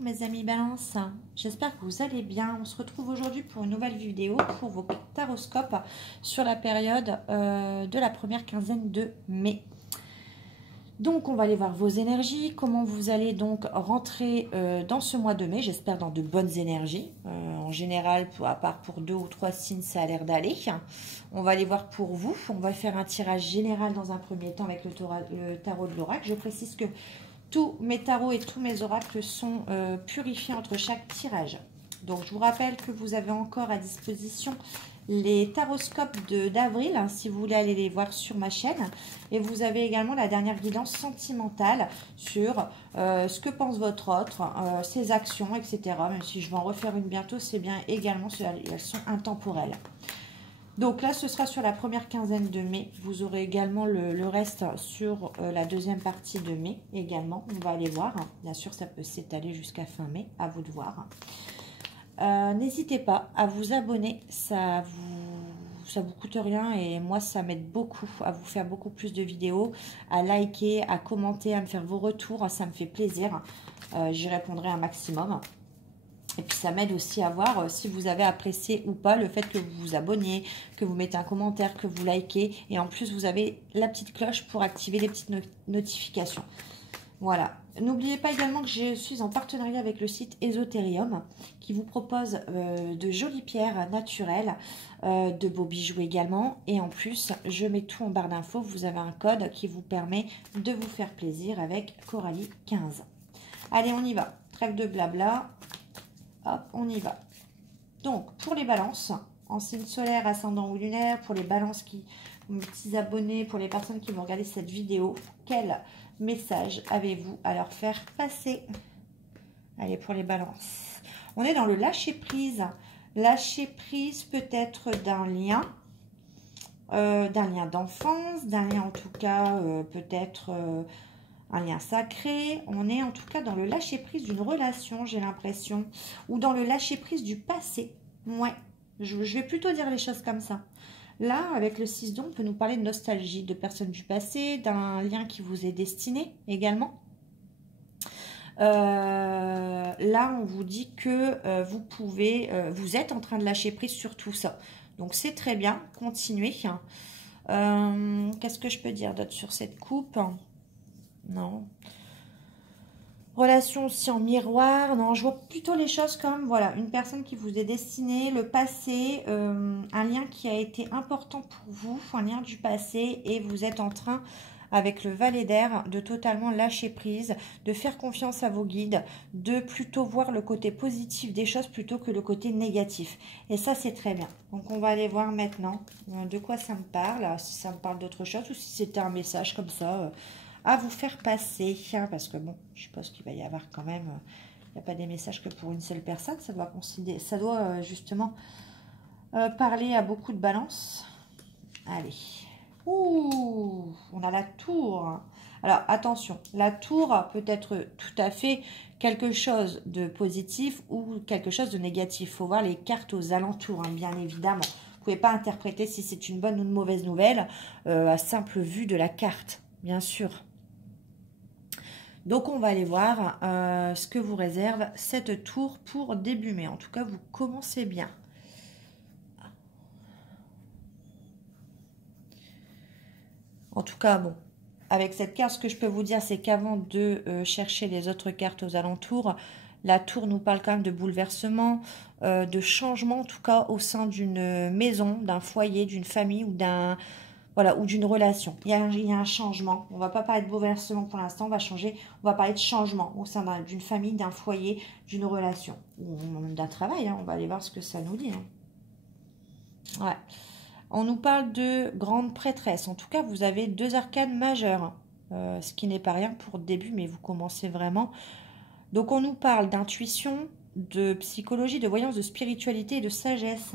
mes amis Balance, j'espère que vous allez bien. On se retrouve aujourd'hui pour une nouvelle vidéo pour vos taroscopes sur la période de la première quinzaine de mai. Donc on va aller voir vos énergies, comment vous allez donc rentrer dans ce mois de mai, j'espère dans de bonnes énergies. En général, à part pour 2 ou 3 signes, ça a l'air d'aller. On va aller voir pour vous, on va faire un tirage général dans un premier temps avec le tarot de l'oracle. Je précise que tous mes tarots et tous mes oracles sont purifiés entre chaque tirage. Donc, je vous rappelle que vous avez encore à disposition les taroscopes d'avril, hein, si vous voulez aller les voir sur ma chaîne. Et vous avez également la dernière guidance sentimentale sur ce que pense votre autre, ses actions, etc. Même si je vais en refaire une bientôt, c'est bien également, elles sont intemporelles. Donc là, ce sera sur la première quinzaine de mai. Vous aurez également le reste sur la deuxième partie de mai également. On va aller voir. Bien sûr, ça peut s'étaler jusqu'à fin mai. À vous de voir. N'hésitez pas à vous abonner. Ça vous coûte rien et moi, ça m'aide beaucoup à vous faire beaucoup plus de vidéos, à liker, à commenter, à me faire vos retours. Ça me fait plaisir. J'y répondrai un maximum. Et puis ça m'aide aussi à voir si vous avez apprécié ou pas le fait que vous vous abonniez, que vous mettez un commentaire, que vous likez. Et en plus, vous avez la petite cloche pour activer les petites notifications. Voilà. N'oubliez pas également que je suis en partenariat avec le site Esoterium qui vous propose de jolies pierres naturelles, de beaux bijoux également. Et en plus, je mets tout en barre d'infos. Vous avez un code qui vous permet de vous faire plaisir avec Coralie 15. Allez, on y va. Trêve de blabla. Hop, on y va. Donc, pour les balances, en signe solaire, ascendant ou lunaire, pour les balances mes petits abonnés, pour les personnes qui vont regarder cette vidéo, quel message avez-vous à leur faire passer? Allez, pour les balances. On est dans le lâcher-prise. Lâcher-prise peut-être d'un lien d'enfance, d'un lien en tout cas peut-être... un lien sacré. On est en tout cas dans le lâcher-prise d'une relation, j'ai l'impression. Ou dans le lâcher-prise du passé. Ouais, je vais plutôt dire les choses comme ça. Là, avec le 6 d'onde, on peut nous parler de nostalgie, de personnes du passé, d'un lien qui vous est destiné également. Là, on vous dit que vous êtes en train de lâcher prise sur tout ça. Donc, c'est très bien. Continuez. Qu'est-ce que je peux dire d'autre sur cette coupe ? Non. Relation aussi en miroir. Non, je vois plutôt les choses comme, voilà, une personne qui vous est destinée, le passé, un lien qui a été important pour vous, un lien du passé, et vous êtes en train, avec le valet d'air, de totalement lâcher prise, de faire confiance à vos guides, de plutôt voir le côté positif des choses plutôt que le côté négatif. Et ça, c'est très bien. Donc, on va aller voir maintenant de quoi ça me parle, si ça me parle d'autre chose ou si c'était un message comme ça... à vous faire passer, parce que bon, je suppose qu'il va y avoir quand même, il n'y a pas des messages que pour une seule personne, ça doit justement parler à beaucoup de balances. Allez, ouh, on a la tour. Alors attention, la tour peut être tout à fait quelque chose de positif ou quelque chose de négatif. Il faut voir les cartes aux alentours, hein, bien évidemment. Vous ne pouvez pas interpréter si c'est une bonne ou une mauvaise nouvelle à simple vue de la carte, bien sûr. Donc, on va aller voir ce que vous réserve cette tour pour début mai. En tout cas, vous commencez bien. En tout cas, bon, avec cette carte, ce que je peux vous dire, c'est qu'avant de chercher les autres cartes aux alentours, la tour nous parle quand même de bouleversement, de changement, en tout cas, au sein d'une maison, d'un foyer, d'une famille ou d'un... Voilà, ou d'une relation. Il y a un changement. On ne va pas parler de bouleversement pour l'instant. On va changer. On va parler de changement au sein d'une famille, d'un foyer, d'une relation. Ou même d'un travail. Hein. On va aller voir ce que ça nous dit. Hein. Ouais. On nous parle de grande prêtresse. En tout cas, vous avez 2 arcanes majeures. Ce qui n'est pas rien pour le début, mais vous commencez vraiment. Donc, on nous parle d'intuition, de psychologie, de voyance, de spiritualité et de sagesse.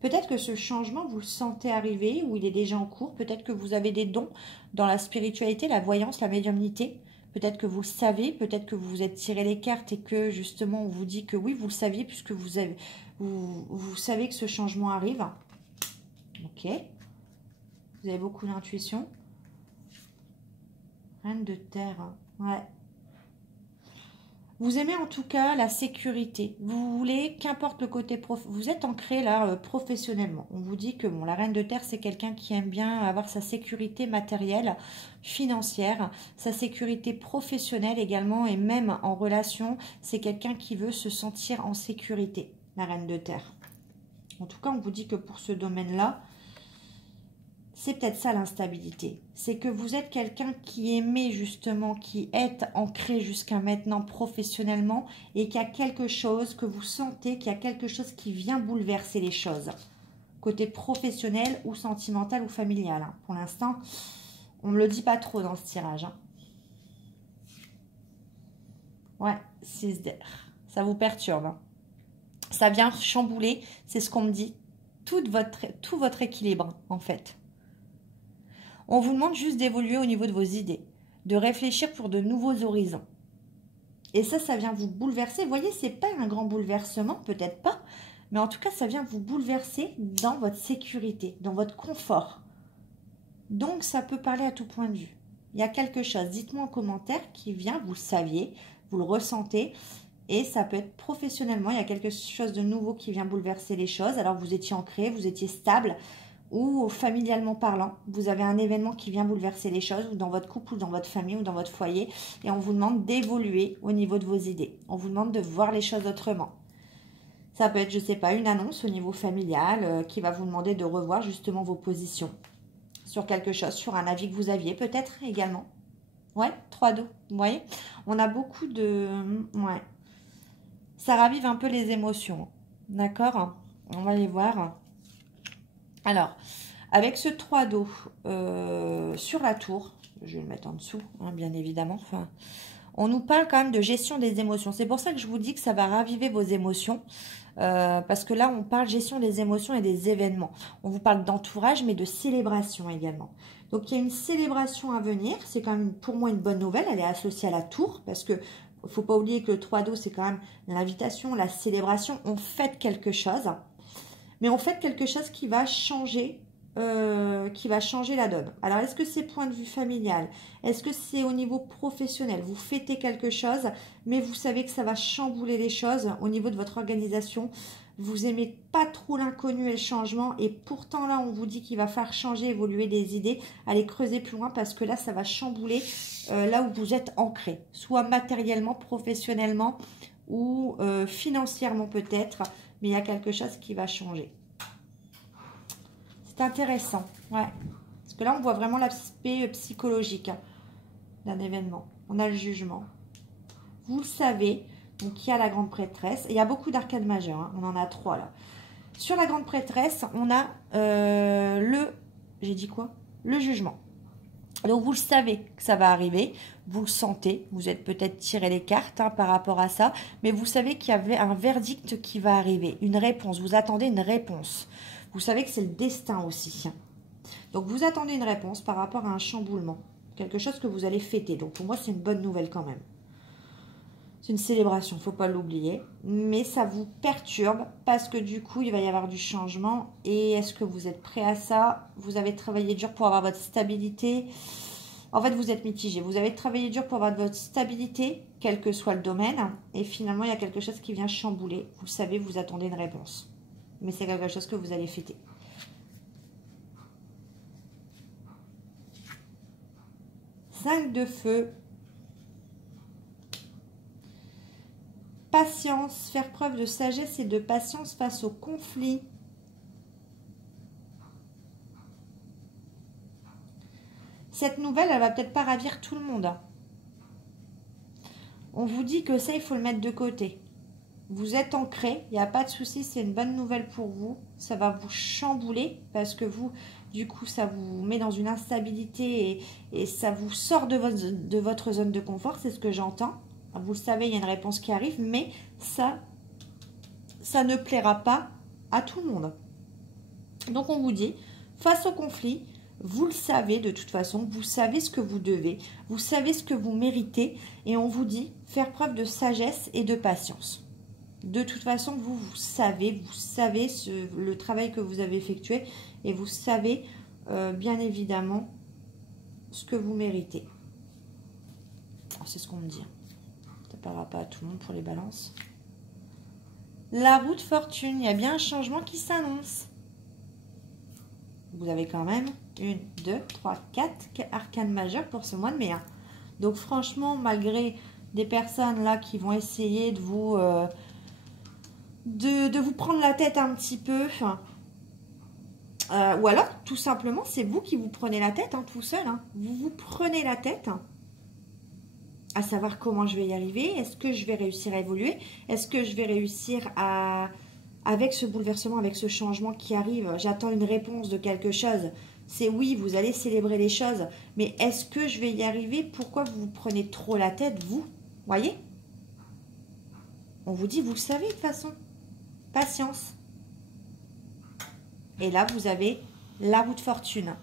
Peut-être que ce changement, vous le sentez arriver ou il est déjà en cours. Peut-être que vous avez des dons dans la spiritualité, la voyance, la médiumnité. Peut-être que vous le savez. Peut-être que vous vous êtes tiré les cartes et que justement on vous dit que oui, vous le saviez puisque vous savez que ce changement arrive. Ok. Vous avez beaucoup d'intuition. Reine de terre. Ouais. Vous aimez en tout cas la sécurité. Vous voulez, qu'importe le côté vous êtes ancré là professionnellement. On vous dit que bon, la reine de terre, c'est quelqu'un qui aime bien avoir sa sécurité matérielle, financière, sa sécurité professionnelle également, et même en relation, c'est quelqu'un qui veut se sentir en sécurité, la reine de terre. En tout cas, on vous dit que pour ce domaine-là, c'est peut-être ça l'instabilité. C'est que vous êtes quelqu'un qui aimait justement, qui est ancré jusqu'à maintenant professionnellement et qui a quelque chose que vous sentez, qu'il y a quelque chose qui vient bouleverser les choses. Côté professionnel ou sentimental ou familial. Hein. Pour l'instant, on ne me le dit pas trop dans ce tirage. Hein. Ouais, 6 d'air. Ça vous perturbe. Hein. Ça vient chambouler, c'est ce qu'on me dit, tout votre équilibre en fait. On vous demande juste d'évoluer au niveau de vos idées, de réfléchir pour de nouveaux horizons. Et ça vient vous bouleverser. Vous voyez, c'est pas un grand bouleversement, peut-être pas, mais en tout cas, ça vient vous bouleverser dans votre sécurité, dans votre confort. Donc, ça peut parler à tout point de vue. Il y a quelque chose, dites-moi en commentaire, qui vient, vous le saviez, vous le ressentez, et ça peut être professionnellement, il y a quelque chose de nouveau qui vient bouleverser les choses. Alors, vous étiez ancré, vous étiez stable, ou familialement parlant, vous avez un événement qui vient bouleverser les choses, ou dans votre couple, ou dans votre famille, ou dans votre foyer, et on vous demande d'évoluer au niveau de vos idées. On vous demande de voir les choses autrement. Ça peut être, je ne sais pas, une annonce au niveau familial qui va vous demander de revoir justement vos positions sur quelque chose, sur un avis que vous aviez peut-être également. Ouais, 3 d'eau, vous voyez. On a beaucoup de... Ouais. Ça ravive un peu les émotions, d'accord? On va les voir. Alors, avec ce 3 d'eau sur la tour, je vais le mettre en dessous, hein, bien évidemment, enfin, on nous parle quand même de gestion des émotions. C'est pour ça que je vous dis que ça va raviver vos émotions, parce que là, on parle gestion des émotions et des événements. On vous parle d'entourage, mais de célébration également. Donc, il y a une célébration à venir. C'est quand même pour moi une bonne nouvelle. Elle est associée à la tour, parce que il ne faut pas oublier que le 3 d'eau, c'est quand même l'invitation, la célébration. On fête quelque chose. Mais on fait quelque chose qui va changer la donne. Alors, est-ce que c'est point de vue familial? Est-ce que c'est au niveau professionnel? Vous fêtez quelque chose, mais vous savez que ça va chambouler les choses au niveau de votre organisation. Vous aimez pas trop l'inconnu et le changement, et pourtant là, on vous dit qu'il va falloir changer, évoluer des idées, aller creuser plus loin, parce que là, ça va chambouler là où vous êtes ancré, soit matériellement, professionnellement, ou financièrement peut-être, mais il y a quelque chose qui va changer. C'est intéressant, ouais. Parce que là, on voit vraiment l'aspect psychologique d'un événement. On a le jugement. Vous le savez, donc il y a la grande prêtresse. Et il y a beaucoup d'arcades majeures, hein. On en a 3 là. Sur la grande prêtresse, on a j'ai dit quoi? Le jugement. Donc, vous le savez que ça va arriver, vous le sentez, vous êtes peut-être tiré les cartes hein, par rapport à ça, mais vous savez qu'il y avait un verdict qui va arriver, une réponse, vous attendez une réponse. Vous savez que c'est le destin aussi. Donc, vous attendez une réponse par rapport à un chamboulement, quelque chose que vous allez fêter. Donc, pour moi, c'est une bonne nouvelle quand même. C'est une célébration, il ne faut pas l'oublier, mais ça vous perturbe parce que du coup, il va y avoir du changement. Et est-ce que vous êtes prêt à ça? Vous avez travaillé dur pour avoir votre stabilité. En fait, vous êtes mitigé. Vous avez travaillé dur pour avoir votre stabilité, quel que soit le domaine. Et finalement, il y a quelque chose qui vient chambouler. Vous le savez, vous attendez une réponse. Mais c'est quelque chose que vous allez fêter. Cinq de feu. Patience, faire preuve de sagesse et de patience face au conflit. Cette nouvelle, elle va peut-être pas ravir tout le monde. On vous dit que ça, il faut le mettre de côté. Vous êtes ancré, il n'y a pas de souci, c'est une bonne nouvelle pour vous. Ça va vous chambouler parce que vous, du coup, ça vous met dans une instabilité et ça vous sort de votre zone de confort, c'est ce que j'entends. Vous le savez, il y a une réponse qui arrive, mais ça ne plaira pas à tout le monde. Donc, on vous dit, face au conflit, vous le savez de toute façon, vous savez ce que vous devez, vous savez ce que vous méritez, et on vous dit, faire preuve de sagesse et de patience. De toute façon, vous savez le travail que vous avez effectué, et vous savez, bien évidemment, ce que vous méritez. C'est ce qu'on me dit. Ça parlera pas à tout le monde pour les balances. La roue de fortune, il y a bien un changement qui s'annonce. Vous avez quand même 1, 2, 3, 4 arcanes majeures pour ce mois de mai. Hein. Donc franchement, malgré des personnes là qui vont essayer de vous prendre la tête un petit peu, ou alors tout simplement c'est vous qui vous prenez la tête tout seul. Hein. Vous vous prenez la tête à savoir comment je vais y arriver. Est-ce que je vais réussir à évoluer? Est-ce que je vais réussir à... Avec ce bouleversement, avec ce changement qui arrive, j'attends une réponse de quelque chose. C'est oui, vous allez célébrer les choses. Mais est-ce que je vais y arriver? Pourquoi vous vous prenez trop la tête, vous? Voyez? On vous dit, vous le savez de toute façon. Patience. Et là, vous avez la roue de fortune.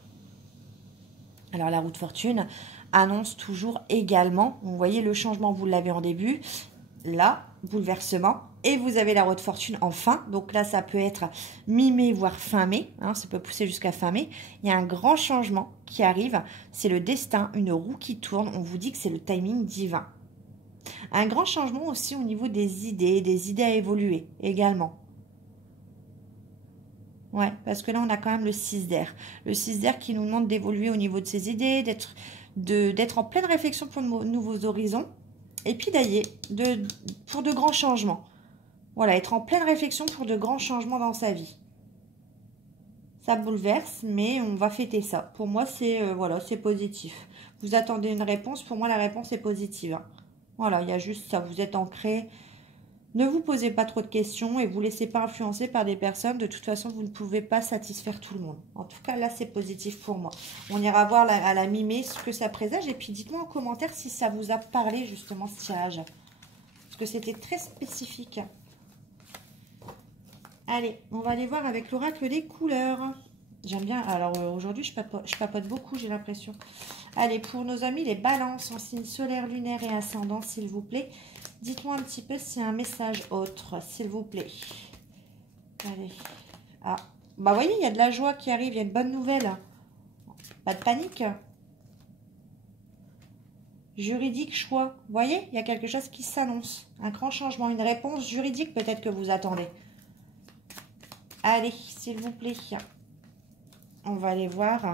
Alors, la roue de fortune annonce toujours également, vous voyez le changement, vous l'avez en début. Là, bouleversement. Et vous avez la roue de fortune en fin. Donc là, ça peut être mi-mai, voire fin mai. Hein, ça peut pousser jusqu'à fin mai. Il y a un grand changement qui arrive. C'est le destin, une roue qui tourne. On vous dit que c'est le timing divin. Un grand changement aussi au niveau des idées à évoluer également. Ouais, parce que là, on a quand même le 6 d'air. Le 6 d'air qui nous demande d'évoluer au niveau de ses idées, d'être en pleine réflexion pour de nouveaux horizons. Et puis d'ailleurs, pour de grands changements. Voilà, être en pleine réflexion pour de grands changements dans sa vie. Ça bouleverse, mais on va fêter ça. Pour moi, c'est voilà, c'est positif. Vous attendez une réponse, pour moi, la réponse est positive. Hein. Voilà, il y a juste ça, vous êtes ancré. Ne vous posez pas trop de questions et vous laissez pas influencer par des personnes. De toute façon, vous ne pouvez pas satisfaire tout le monde. En tout cas, là, c'est positif pour moi. On ira voir à la mi-mai ce que ça présage. Et puis, dites-moi en commentaire si ça vous a parlé, justement, ce tirage. Parce que c'était très spécifique. Allez, on va aller voir avec l'oracle des couleurs. J'aime bien. Alors, aujourd'hui, je papote beaucoup, j'ai l'impression. Allez, pour nos amis, les balances en signe solaire, lunaire et ascendant, s'il vous plaît. Dites-moi un petit peu s'il y a un message autre, s'il vous plaît. Allez. Ah, bah, voyez, il y a de la joie qui arrive, il y a une bonne nouvelle. Pas de panique. Juridique, choix. Vous voyez, il y a quelque chose qui s'annonce. Un grand changement, une réponse juridique peut-être que vous attendez. Allez, s'il vous plaît. On va aller voir.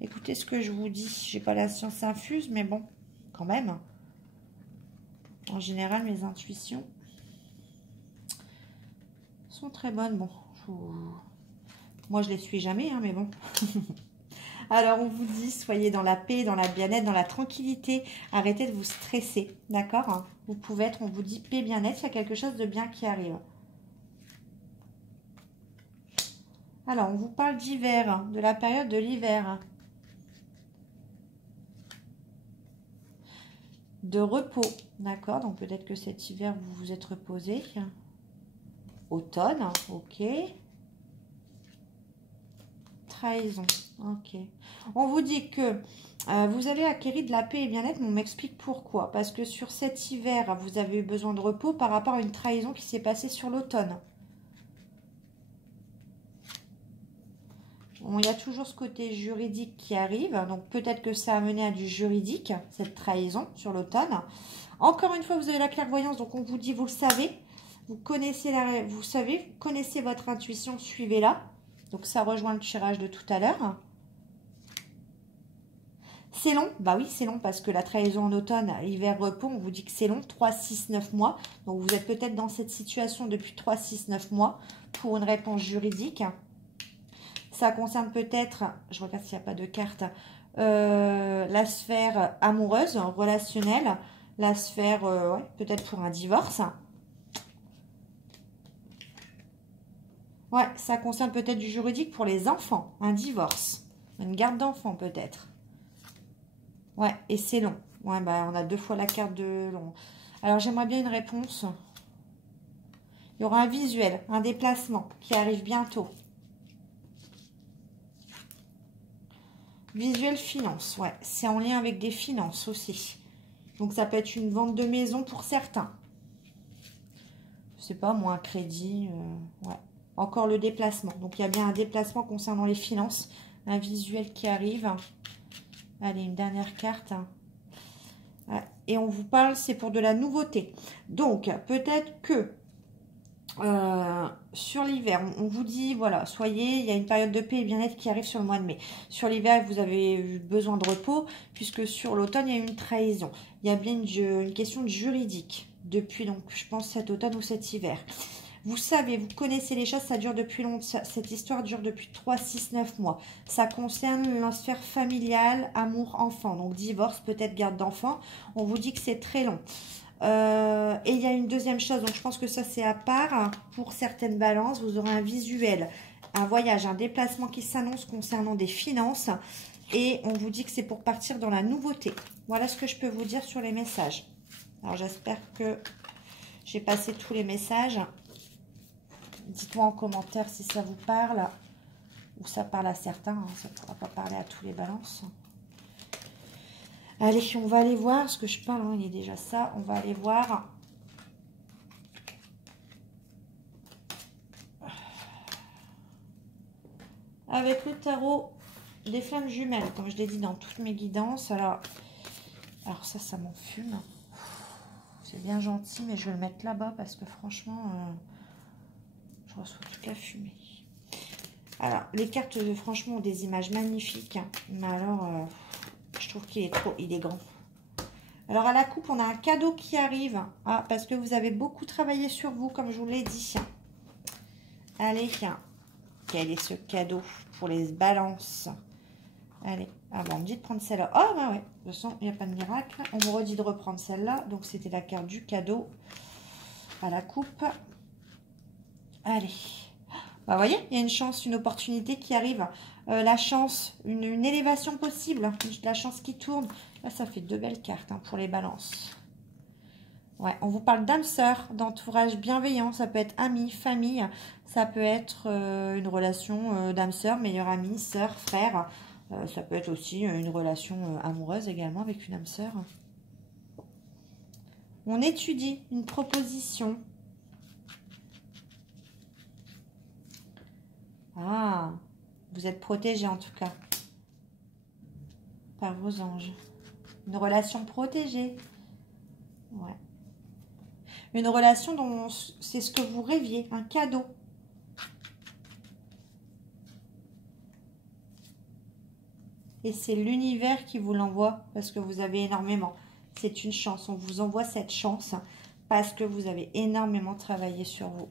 Écoutez ce que je vous dis. J'ai pas la science infuse, mais bon, quand même. En général, mes intuitions sont très bonnes. Bon, moi, je les suis jamais, hein, mais bon. Alors, on vous dit, soyez dans la paix, dans la bien-être, dans la tranquillité. Arrêtez de vous stresser, d'accord? Vous pouvez être, on vous dit, paix, bien-être. Il y a quelque chose de bien qui arrive. Alors, on vous parle d'hiver, de la période de l'hiver. De repos, d'accord? Donc, peut-être que cet hiver, vous vous êtes reposé. Automne, ok. Trahison, ok. On vous dit que vous allez acquérir de la paix et bien-être, mais on m'explique pourquoi. Parce que sur cet hiver, vous avez eu besoin de repos par rapport à une trahison qui s'est passée sur l'automne. Bon, il y a toujours ce côté juridique qui arrive. Donc, peut-être que ça a mené à du juridique, cette trahison sur l'automne. Encore une fois, vous avez la clairvoyance. Donc, on vous dit, vous le savez. Vous connaissez connaissez votre intuition, suivez-la. Donc, ça rejoint le tirage de tout à l'heure. C'est long. Bah oui, c'est long parce que la trahison en automne, hiver, repos, on vous dit que c'est long. 3, 6, 9 mois. Donc, vous êtes peut-être dans cette situation depuis 3, 6, 9 mois pour une réponse juridique. Ça concerne peut-être, je regarde s'il n'y a pas de carte, la sphère amoureuse, relationnelle, la sphère, ouais, peut-être pour un divorce. Ouais, ça concerne peut-être du juridique pour les enfants, un divorce, une garde d'enfants peut-être. Ouais, et c'est long. Ouais, bah on a 2 fois la carte de long. Alors j'aimerais bien une réponse. Il y aura un visuel, un déplacement qui arrive bientôt. Visuel finance, ouais, c'est en lien avec des finances aussi. Donc ça peut être une vente de maison pour certains. Je sais pas, moi, un crédit, ouais. Encore le déplacement. Donc il y a bien un déplacement concernant les finances. Un visuel qui arrive. Allez, une dernière carte. Ouais. Et on vous parle, c'est pour de la nouveauté. Donc, peut-être que sur l'hiver, on vous dit, voilà, il y a une période de paix et bien-être qui arrive sur le mois de mai. Sur l'hiver, vous avez eu besoin de repos, puisque sur l'automne, il y a une trahison. Il y a bien une question juridique depuis, donc, je pense, cet automne ou cet hiver. Vous savez, vous connaissez les choses, ça dure depuis longtemps. Cette histoire dure depuis 3, 6, 9 mois. Ça concerne la sphère familiale, amour, enfant. Donc, divorce, peut-être garde d'enfants. On vous dit que c'est très long. Et il y a une deuxième chose, donc je pense que ça c'est à part. Pour certaines balances, vous aurez un visuel, un voyage, un déplacement qui s'annonce concernant des finances. Et on vous dit que c'est pour partir dans la nouveauté. Voilà ce que je peux vous dire sur les messages. Alors j'espère que j'ai passé tous les messages. Dites-moi en commentaire si ça vous parle ou ça parle à certains. Hein, ça ne pourra pas parler à tous les balances. Allez, on va aller voir, ce que je parle, hein, il est déjà ça. On va aller voir. Avec le tarot des flammes jumelles, comme je l'ai dit dans toutes mes guidances. Alors ça m'en fume. C'est bien gentil, mais je vais le mettre là-bas parce que franchement, je reçois toute la fumée. Alors, les cartes, franchement, ont des images magnifiques. Hein, mais alors, je trouve qu'il est il est grand. Alors, à la coupe, on a un cadeau qui arrive. Ah, parce que vous avez beaucoup travaillé sur vous, comme je vous l'ai dit. Allez, quel est ce cadeau pour les balances? Allez, ah bon, on me dit de prendre celle-là. Oh, bah ouais, de toute façon, il n'y a pas de miracle. On me redit de reprendre celle-là. Donc, c'était la carte du cadeau à la coupe. Allez. Bah, vous voyez, il y a une chance, une opportunité qui arrive. La chance, une élévation possible. La chance qui tourne. Là, ça fait 2 belles cartes hein, pour les balances. Ouais, on vous parle d'âme sœur, d'entourage bienveillant. Ça peut être ami, famille. Ça peut être une relation d'âme sœur, meilleure amie, sœur, frère. Ça peut être aussi une relation amoureuse également avec une âme sœur. On étudie une proposition. Ah, vous êtes protégé en tout cas par vos anges. Une relation protégée. Ouais. Une relation dont c'est ce que vous rêviez, un cadeau. Et c'est l'univers qui vous l'envoie parce que vous avez énormément. C'est une chance. On vous envoie cette chance parce que vous avez énormément travaillé sur vous.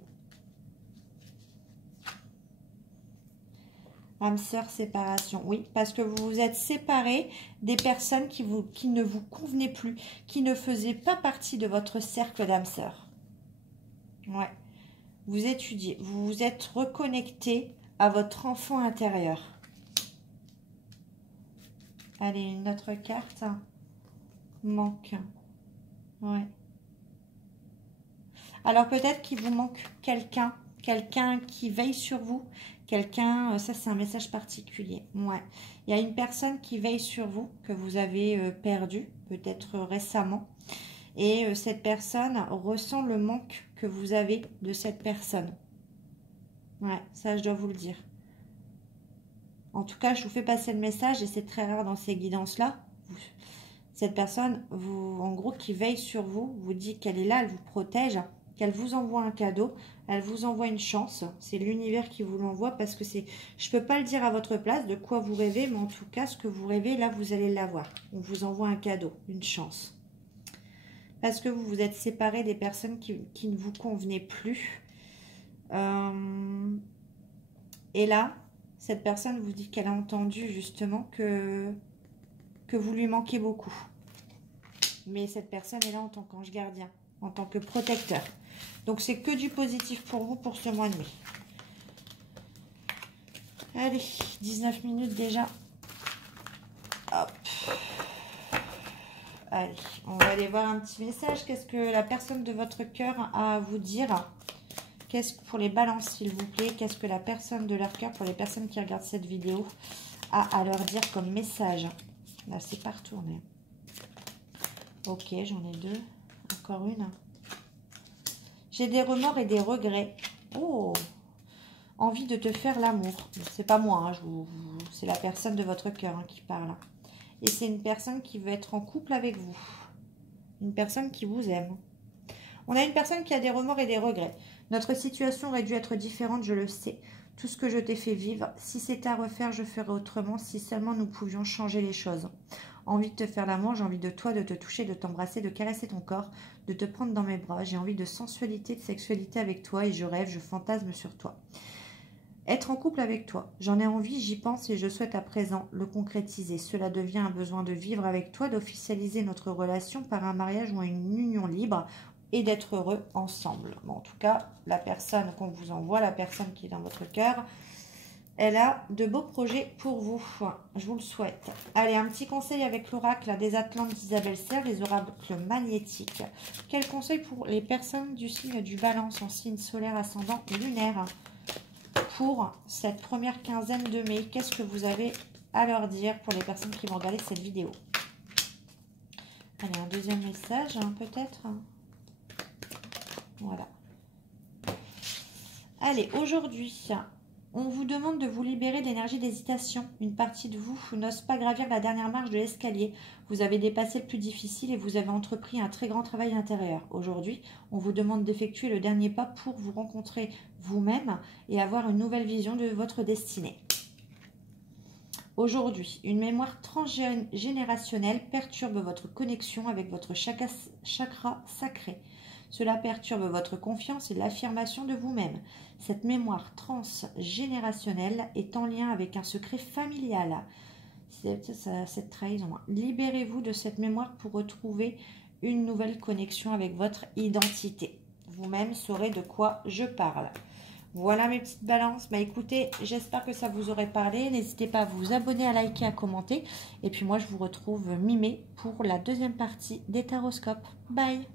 Âme sœur, séparation. Oui, parce que vous vous êtes séparés des personnes qui ne vous convenaient plus, qui ne faisaient pas partie de votre cercle d'âme sœur. Ouais. Vous étudiez, vous vous êtes reconnecté à votre enfant intérieur. Allez, une autre carte. Manque. Ouais. Alors peut-être qu'il vous manque quelqu'un qui veille sur vous. Quelqu'un, ça c'est un message particulier. Ouais. Il y a une personne qui veille sur vous, que vous avez perdu, peut-être récemment. Et cette personne ressent le manque que vous avez de cette personne. Ouais, ça je dois vous le dire. En tout cas, je vous fais passer le message et c'est très rare dans ces guidances-là. Cette personne, en gros, qui veille sur vous, vous dit qu'elle est là, elle vous protège, qu'elle vous envoie un cadeau, elle vous envoie une chance. C'est l'univers qui vous l'envoie parce que c'est... Je ne peux pas le dire à votre place de quoi vous rêvez, mais en tout cas, ce que vous rêvez, là, vous allez l'avoir. On vous envoie un cadeau, une chance. Parce que vous vous êtes séparés des personnes qui ne vous convenaient plus. Et là, cette personne vous dit qu'elle a entendu justement que vous lui manquez beaucoup. Mais cette personne est là en tant qu'ange gardien, en tant que protecteur. Donc, c'est que du positif pour vous pour ce mois de mai. Allez, 19 minutes déjà. Hop. Allez, on va aller voir un petit message. Qu'est-ce que la personne de votre cœur a à vous dire? Qu'est-ce que pour les balances, s'il vous plaît? Qu'est-ce que la personne de leur cœur, pour les personnes qui regardent cette vidéo, a à leur dire comme message? Là, c'est pas retourné. Ok, j'en ai 2. Encore une. J'ai des remords et des regrets. Oh! Envie de te faire l'amour. C'est pas moi, hein, c'est la personne de votre cœur hein, qui parle. Et c'est une personne qui veut être en couple avec vous. Une personne qui vous aime. On a une personne qui a des remords et des regrets. Notre situation aurait dû être différente, je le sais. Tout ce que je t'ai fait vivre, si c'était à refaire, je ferais autrement, si seulement nous pouvions changer les choses. Envie de te faire l'amour, j'ai envie de toi, de te toucher, de t'embrasser, de caresser ton corps, de te prendre dans mes bras. J'ai envie de sensualité, de sexualité avec toi et je rêve, je fantasme sur toi. Être en couple avec toi, j'en ai envie, j'y pense et je souhaite à présent le concrétiser. Cela devient un besoin de vivre avec toi, d'officialiser notre relation par un mariage ou une union libre et d'être heureux ensemble. Bon, en tout cas, la personne qu'on vous envoie, la personne qui est dans votre cœur, elle a de beaux projets pour vous. Je vous le souhaite. Allez, un petit conseil avec l'oracle des Atlantes d'Isabelle Serre, les oracles magnétiques. Quel conseil pour les personnes du signe du Balance en signe solaire, ascendant lunaire pour cette première quinzaine de mai? Qu'est-ce que vous avez à leur dire pour les personnes qui vont regarder cette vidéo? Allez, un deuxième message, hein, peut-être. Voilà. Allez, aujourd'hui, on vous demande de vous libérer de l'énergie d'hésitation. Une partie de vous n'ose pas gravir la dernière marche de l'escalier. Vous avez dépassé le plus difficile et vous avez entrepris un très grand travail intérieur. Aujourd'hui, on vous demande d'effectuer le dernier pas pour vous rencontrer vous-même et avoir une nouvelle vision de votre destinée. Aujourd'hui, une mémoire transgénérationnelle perturbe votre connexion avec votre chakra sacré. Cela perturbe votre confiance et l'affirmation de vous-même. Cette mémoire transgénérationnelle est en lien avec un secret familial. Cette trahison. Libérez-vous de cette mémoire pour retrouver une nouvelle connexion avec votre identité. Vous-même saurez de quoi je parle. Voilà mes petites balances. Bah écoutez, j'espère que ça vous aurait parlé. N'hésitez pas à vous abonner, à liker, à commenter. Et puis moi, je vous retrouve mi-mai pour la deuxième partie des taroscopes. Bye!